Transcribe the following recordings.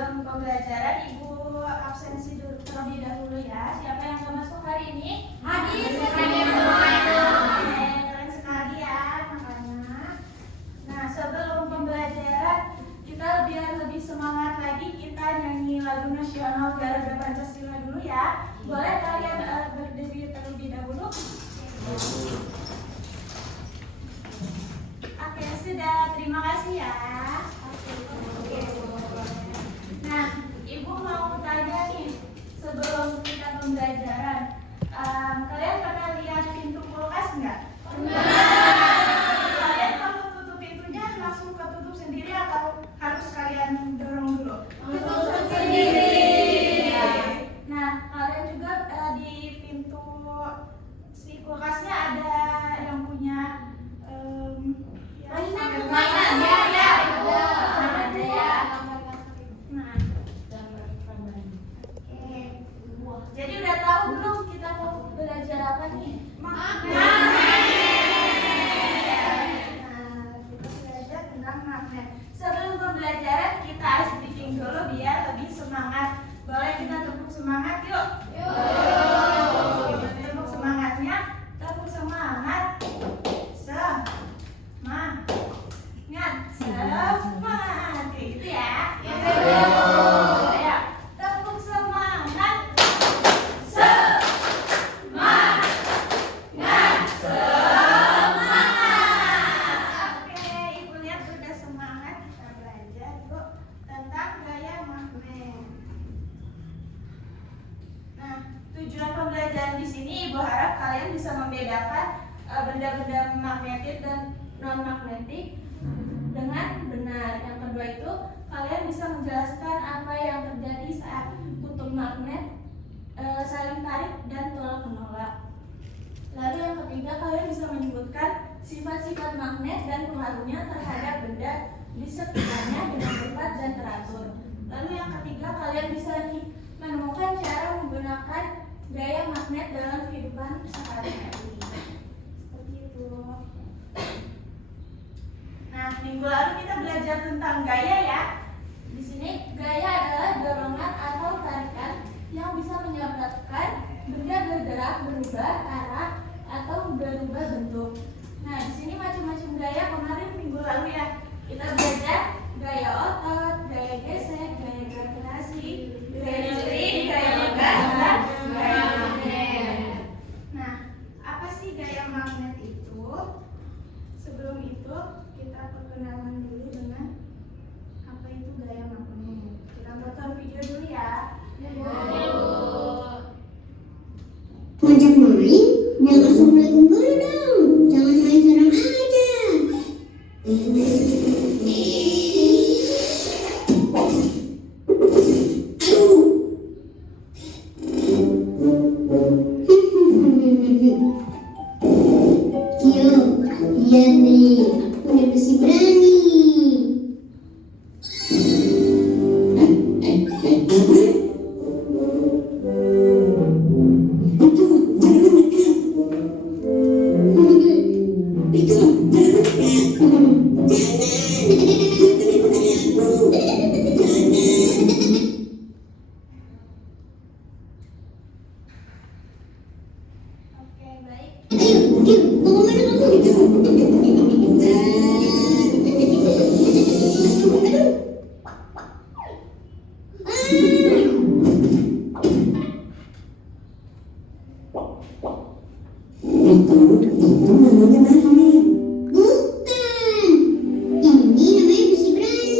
sebelum pembelajaran Ibu absensi dulu terlebih dahulu ya. Siapa yang nggak masuk hari ini? Hadir semuanya. Keren sekali ya makanya. Nah, sebelum pembelajaran kita biar lebih semangat lagi, kita nyanyi lagu nasional Garuda Pancasila dulu ya. Boleh kalian berdiri terlebih dahulu? Oke, sudah. Terima kasih ya. Nah, Ibu mau tanya nih, sebelum kita pembelajaran, kalian pernah lihat pintu kulkas nggak? Kalian kalau tutup pintunya langsung ketutup sendiri atau harus kalian dorong dulu? Tutup sendiri. Nah, kalian juga di pintu si kulkasnya ada yang punya mainan ya. Ada ya. Nah, oke. Jadi udah tahu belum kita mau belajar apa nih? Magnet. Nah, kita belajar tentang magnet. Sebelum pembelajaran kita ice breathing dulu biar lebih semangat. Boleh kita tepuk semangat yuk? Tepuk semangatnya. Tepuk semangat. Semangat. Kayak gitu ya. Ya. Tepuk semangat. Oke, Ibu lihat udah semangat. Kita belajar yuk tentang gaya magnet. Nah, tujuan pembelajaran di sini Ibu harap kalian bisa membedakan benda-benda magnetik dan non magnetik dengan benar. Yang kedua itu kalian bisa menjelaskan apa yang terjadi saat kutub magnet saling tarik dan tolak menolak. Lalu yang ketiga kalian bisa menyebutkan sifat-sifat magnet dan pengaruhnya terhadap benda di sekitarnya dengan tepat dan teratur. Lalu yang ketiga kalian bisa menemukan cara menggunakan gaya magnet dalam kehidupan sehari-hari. Seperti itu. Nah, minggu lalu kita belajar tentang gaya ya. Di sini gaya adalah dorongan atau tarikan yang bisa menyebabkan benda bergerak, berubah arah atau berubah bentuk. Nah, di sini macam-macam gaya kemarin minggu lalu ya. Kita belajar gaya otot, gaya gesek, gaya gravitasi, gaya spring, gaya legas, dan gaya magnet. Nah, apa sih gaya magnet itu? Sebelum itu kita perkenalan dulu dengan apa itu gaya magnet. Kita tonton video dulu ya. Ngajak main, jangan assalamualaikum dulu dong. Jangan main serang aja. Yuk, lihat nih, aku udah besi berani. Oke, baik. Ayo, mau kemana kamu? Itu namanya magnet. Bukan, ini namanya besi berani.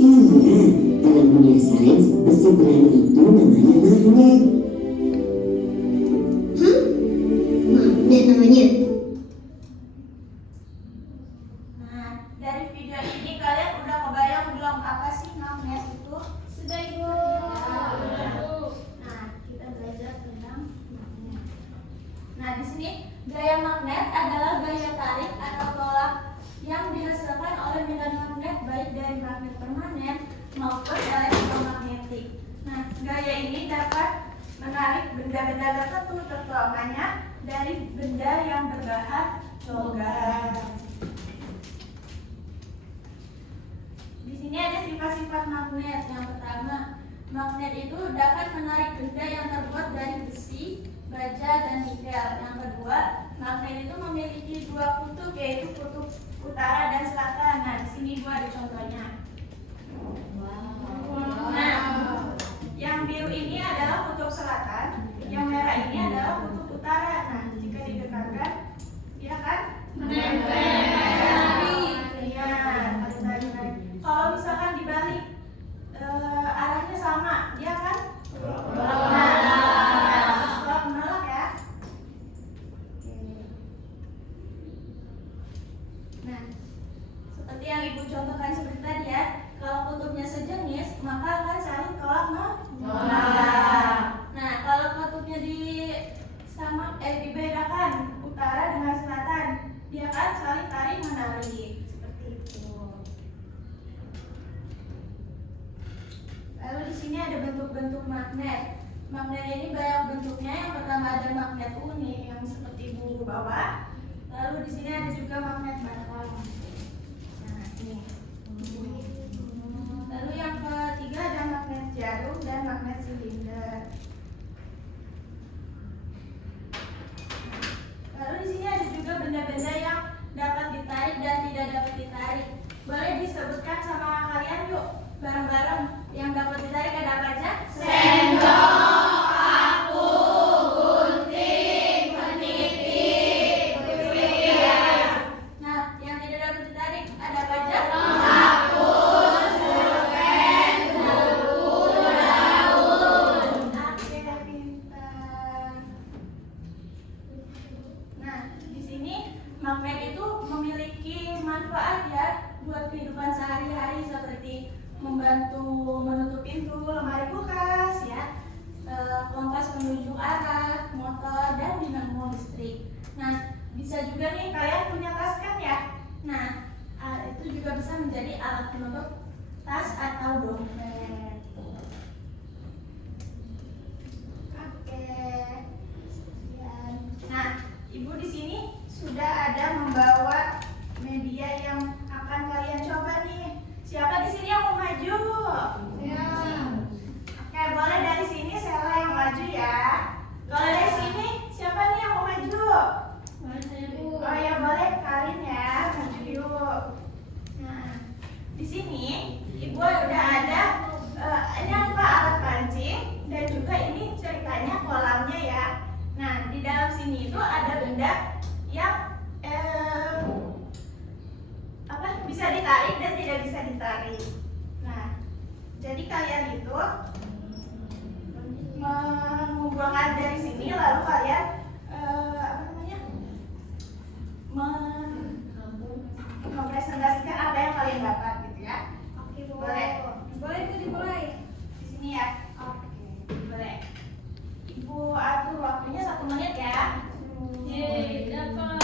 Iya, dalam dunia sains, besi berani itu namanya magnet. Hah? Magnet namanya? Nah, dari video ini kalian udah kebayang belum apa sih magnet itu? Sudah Ibu? Nah, kita belajar tentang magnet. Nah, di sini gaya magnet adalah gaya tarik atau tolak yang dihasilkan oleh medan magnet baik dari magnet permanen maupun elektromagnetik. Nah, gaya ini dapat menarik benda-benda tertentu, terutamanya dari benda yang berbahan logam. Di sini sini ada sifat-sifat magnet. Yang pertama, magnet itu dapat menarik benda yang terbuat dari besi, baja, dan nikel. Yang kedua, magnet itu memiliki dua kutub, yaitu kutub utara dan selatan. Nah, di sini gua ada contohnya. Nah, yang biru ini adalah kutub selatan, yang merah ini adalah kutub utara. Nah, jika didekatkan, dia akan menempel. Iya, tarik. Kalau misalkan dibalik, arahnya sama, dia akan menolak ya. Nah, seperti yang ibu contohkan seperti tadi ya, kalau kutubnya sejenis maka akan saling tolak menolak. Nah, kalau kutubnya dibedakan utara dengan selatan, dia akan saling tarik menarik seperti itu. Lalu di sini ada bentuk-bentuk magnet. Magnet ini banyak bentuknya. Yang pertama ada magnet uni yang seperti buku bawah. Lalu di sini ada juga magnet batang. Nah, ini. Lalu yang ketiga ada magnet jarum dan magnet silinder. Lalu di sini ada juga benda-benda yang dapat ditarik dan tidak dapat ditarik. Boleh disebutkan sama kalian yuk, bareng-bareng. Yang dapat ditarik ada apa aja? Sendok, paku, gunting, peniti, Nah, yang tidak dapat ditarik ada apa aja? hapus, pulpen, buku, daun. Oke, pintar. Nah, di sini magnet itu memiliki manfaat ya buat kehidupan sehari-hari, seperti membantu menutup pintu, lemari kulkas ya, kompas penunjuk arah, motor, dan dinamo listrik. Nah, bisa juga nih kalian punya tas kan ya. Nah, itu juga bisa menjadi alat penutup tas atau dompet. Oke, sekian. Nah, ibu di sini sudah ada membawa media yang akan kalian coba nih. Siapa di sini yang mau maju? Ya. Oke, boleh dari sini Sela yang maju ya. Kalau dari sini siapa nih yang mau maju? Oh ya, boleh Karin ya, maju yuk. Nah, di sini ibu udah ada ini apa, alat pancing, dan juga ini ceritanya kolamnya ya. Nah, di dalam sini itu ada benda yang bisa ditarik dan tidak bisa ditarik. Nah, jadi kalian itu mengumpulkan dari sini, lalu kalian mempresentasikan apa yang kalian dapat gitu ya. Oke, Boleh. Boleh itu dimulai. Di sini ya. Oke, boleh. Ibu atur waktunya 1 menit ya. Yeay, dapat.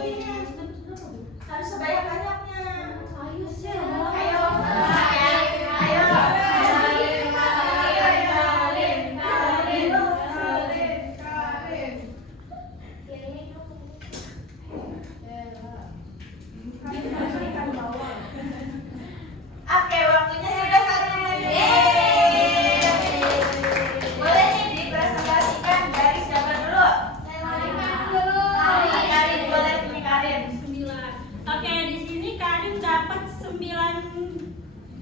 Ini harus sebanyak-banyaknya. Ayo sih. Ayo. Oke, waktunya sudah 1 menit. Boleh nih dipresentasikan dari siapa dulu? Karin, boleh nih Karin. 9. Oke, di sini Karin dapat 9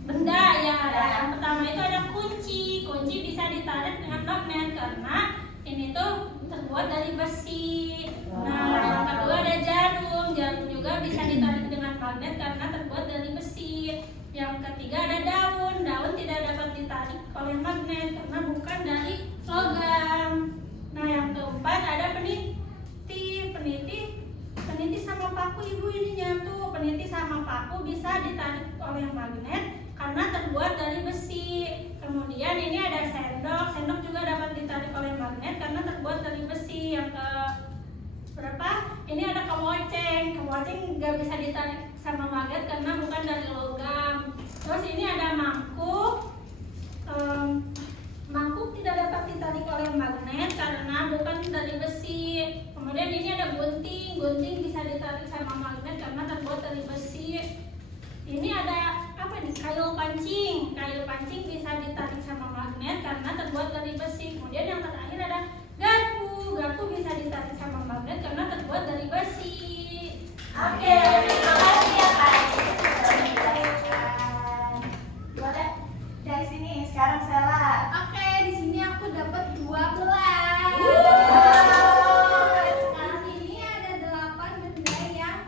benda ya. Yang pertama itu ada kunci. Kunci bisa ditarik dengan magnet karena ini tuh terbuat dari besi. Nah, yang kedua ada jarum. Jarum juga bisa ditarik dengan magnet karena terbuat dari besi. Yang ketiga ada daun. Daun tidak dapat ditarik oleh magnet karena bukan dari logam. Nah, yang keempat ada peniti. Peniti sama paku, ibu ini nyatu. Peniti sama paku bisa ditarik oleh magnet karena terbuat dari besi. Kemudian ini ada sendok. Sendok juga dapat ditarik oleh magnet karena terbuat dari besi. Yang ke berapa? Ini ada kemoceng. Kemoceng nggak bisa ditarik sama magnet karena bukan dari logam. Terus ini ada mangkuk. Mangkuk tidak dapat ditarik oleh magnet karena bukan dari besi. Kemudian ini ada gunting. Gunting bisa ditarik sama magnet karena terbuat dari besi. Ini ada sekarang Sela. Oke, di sini aku dapat 12. Sekarang ini ada 8 benda yang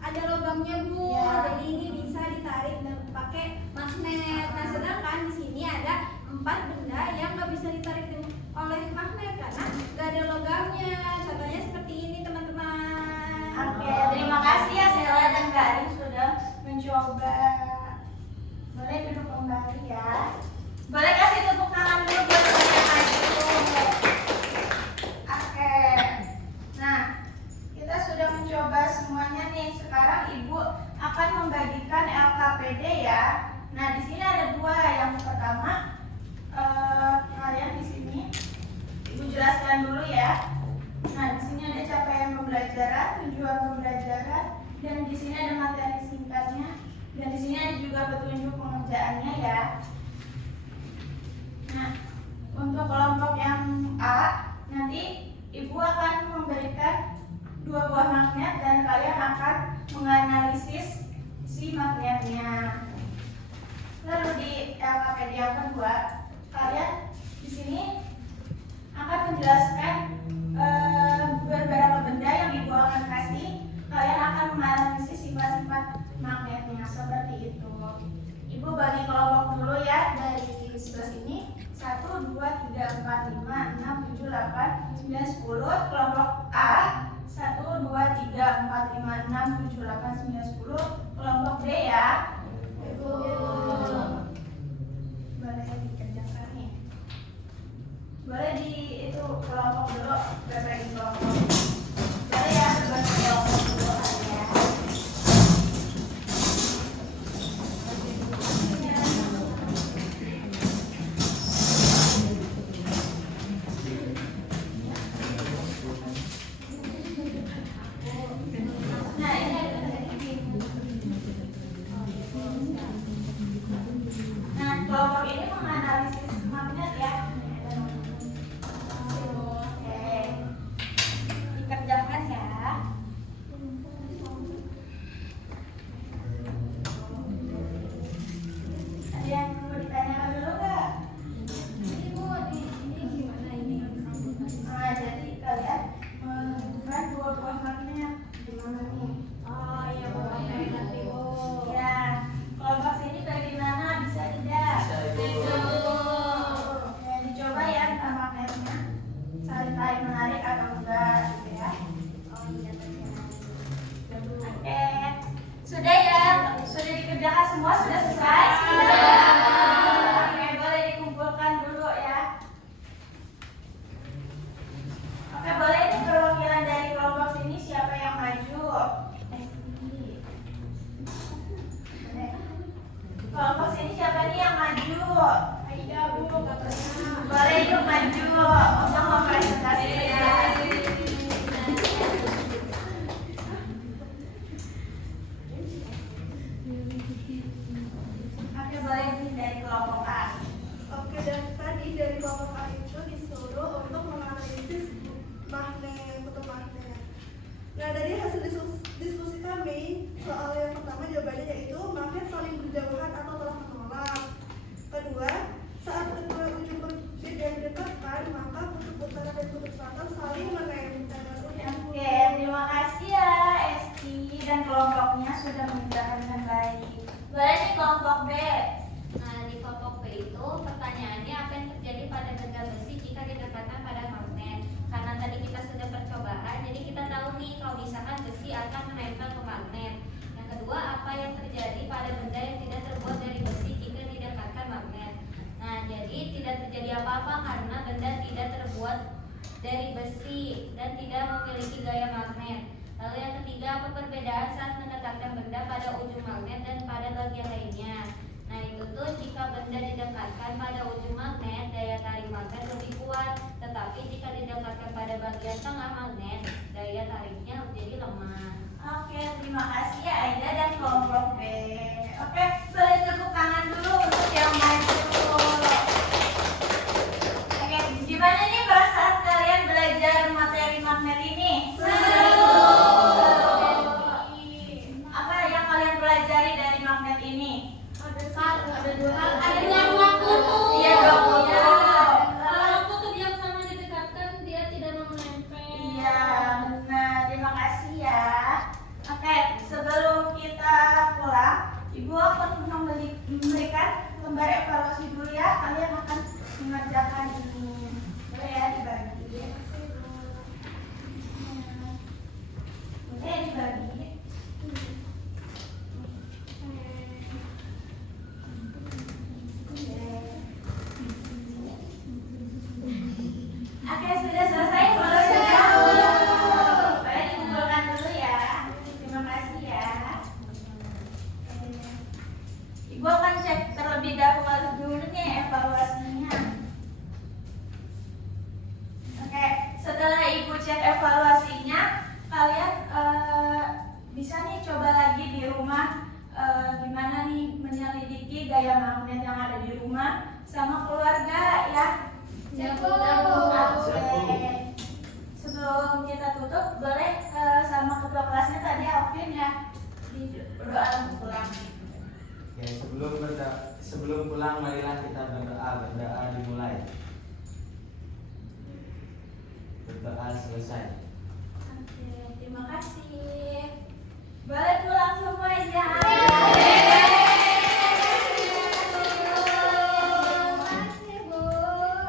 ada logamnya, Bu. Ya. Jadi ini bisa ditarik dan pakai magnet. Nah, sedangkan di sini ada 4 benda yang nggak bisa ditarik oleh magnet karena nggak ada logamnya. Contohnya seperti ini, teman-teman. Oke, terima kasih ya Sela dan Kak Arin sudah mencoba. Boleh duduk kembali ya. Boleh kasih tepuk tangan dulu buat teman yang maju. Oke. Nah, kita sudah mencoba semuanya nih. Sekarang Ibu akan membagikan LKPD ya. Nah, di sini ada 2. Yang pertama, kalian di sini Ibu jelaskan dulu ya. Nah, di sini ada capaian pembelajaran, tujuan pembelajaran, dan di sini ada materi singkatnya, dan di sini ada juga petunjuk pengerjaannya ya. Nah, untuk kelompok yang A, nanti Ibu akan memberikan 2 buah magnet dan kalian akan menganalisis si magnetnya. Lalu di LKPD yang kedua, kalian di sini akan menjelaskan beberapa benda yang Ibu akan kasih. Kalian akan menganalisis sifat-sifat magnetnya seperti itu. Ibu bagi kelompok dulu ya dari sebelah sini. 1, 2, 3, 4, 5, 6, 7, 8, 9, 10. Kelompok A 1, 2, 3, 4, 5, 6, 7, 8, 9, 10. Kelompok B ya. Boleh dikerjakan nih. Boleh di itu kelompok dulu, berbagi kelompok. Boleh ya berbagi kelompok dulu ya. Nah ini ada. Nah kelompok ini menganalisis magnet ya. Oke, dikerjakan ya. Ada yang mau ditanyakan dulu nggak? Ini, Bu, ini gimana ini? Nah, jadi kalian menemukan 2 buah magnet. Gimana nih? Oh iya, Bu, pakai nanti, Bu. Ya, kelompok sini bagaimana? Bisa tidak? Oke, dicoba ya magnetnya. Saling tarik menarik atau enggak gitu ya. Oh iya, Oke, sudah ya? Sudah dikerjakan semua? Sudah selesai? Oke, boleh dikumpulkan dulu ya. Oke, boleh ini perwakilan dari kelompok sini siapa yang maju? Boleh. Kelompok sini siapa nih yang maju? Aida, Bu, katanya. Boleh yuk maju untuk mempresentasikan. Oke, boleh nih dari kelompok A. Oke, dan tadi dari kelompok A itu disuruh untuk menganalisis magnet, kutub magnet. Nah, dari hasil diskusi kami, soal yang pertama jawabannya yaitu magnet saling berjauhan atau telah menolak. Kedua, saat kedua ujung berbeda didekatkan, maka kutub utara dan kutub selatan saling menempel. Oke, terima kasih ya Esti dan kelompoknya sudah mengerjakan dengan baik. Boleh nih kelompok B. Nah, di kelompok B itu pertanyaannya apa yang terjadi pada benda besi jika didekatkan pada magnet. Karena tadi kita sudah percobaan, jadi kita tahu nih kalau misalkan besi akan menempel ke magnet. Yang kedua, apa yang terjadi pada benda yang tidak terbuat dari besi jika didekatkan magnet. Nah, jadi tidak terjadi apa-apa karena benda tidak terbuat dari besi dan tidak memiliki gaya magnet. Lalu yang ketiga, apa perbedaan saat mendekatkan benda pada ujung magnet dan pada bagian lainnya. Nah, itu tuh jika benda didekatkan pada ujung magnet, daya tarik magnet lebih kuat. Tetapi jika didekatkan pada bagian tengah magnet, daya tariknya jadi lemah. Oke, terima kasih ya Aida dan kelompok B. Oke, boleh tepuk tangan dulu untuk yang maju. Oke, gimana nih perasaan kalian belajar materi magnet ini? Seru. Apa yang kalian pelajari dari magnet ini? Ada 2 hal. Ada 2 waktu. memberikan lembar evaluasi dulu ya. Kalian akan mengerjakan ini. Boleh ya dibagi. Boleh dibagi. Oke, sudah selesai evaluasinya. Boleh dikumpulkan dulu ya. Terima kasih ya. Ibu akan cek terlebih dahulu nih evaluasinya. Oke, setelah Ibu cek evaluasinya, kalian bisa nih coba lagi di rumah gimana nih menyelidiki gaya magnet yang ada di rumah sama keluarga ya. Oke. Sebelum kita tutup, boleh sama ketua kelasnya tadi Alvin ya berdoa untuk pulang. Oke, sebelum pulang marilah kita berdoa dimulai. Berdoa selesai. Oke, terima kasih.